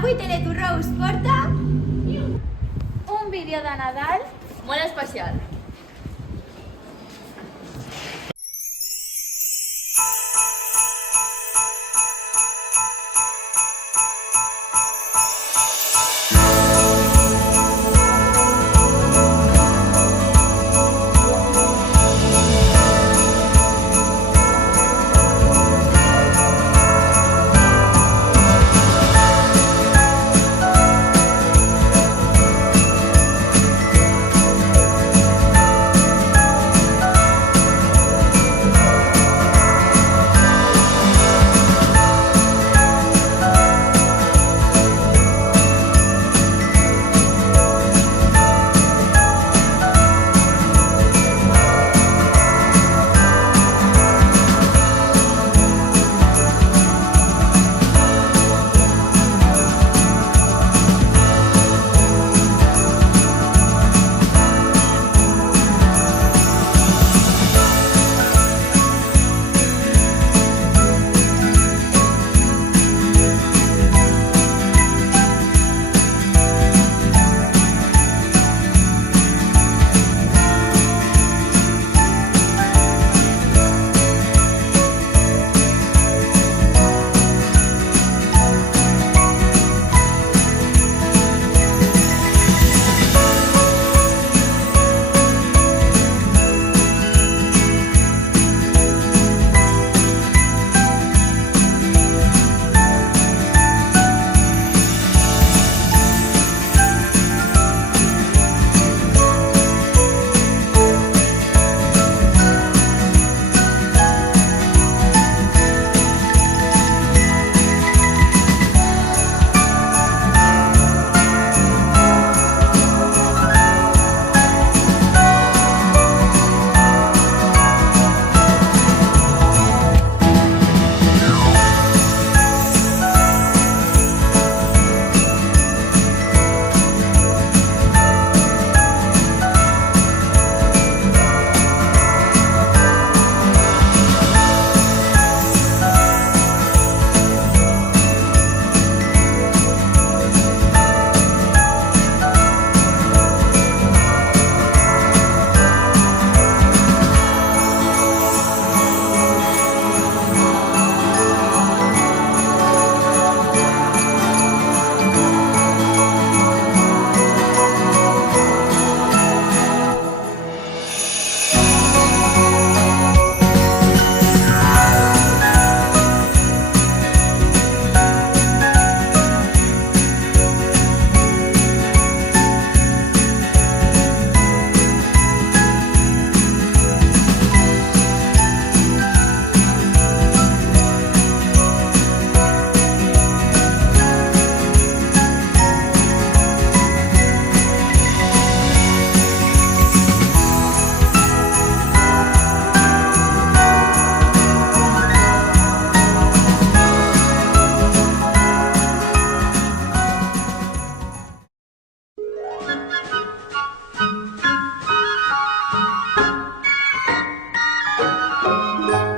Avui Teleturró us porta un vídeo de Nadal molt especial.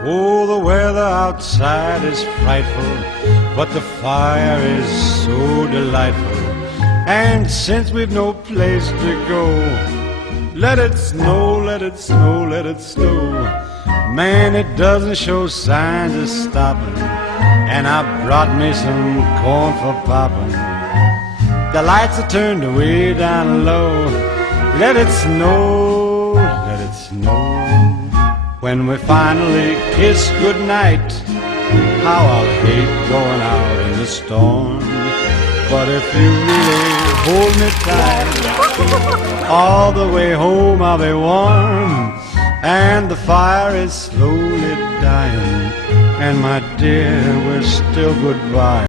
Oh, the weather outside is frightful, but the fire is so delightful. And since we've no place to go, let it snow, let it snow, let it snow. Man, it doesn't show signs of stopping, and I brought me some corn for popping. The lights are turned way down low. Let it snow, let it snow. When we finally kiss goodnight, how I'll hate going out in the storm. But if you really hold me tight, all the way home I'll be warm. And the fire is slowly dying, and my dear, we're still goodbye.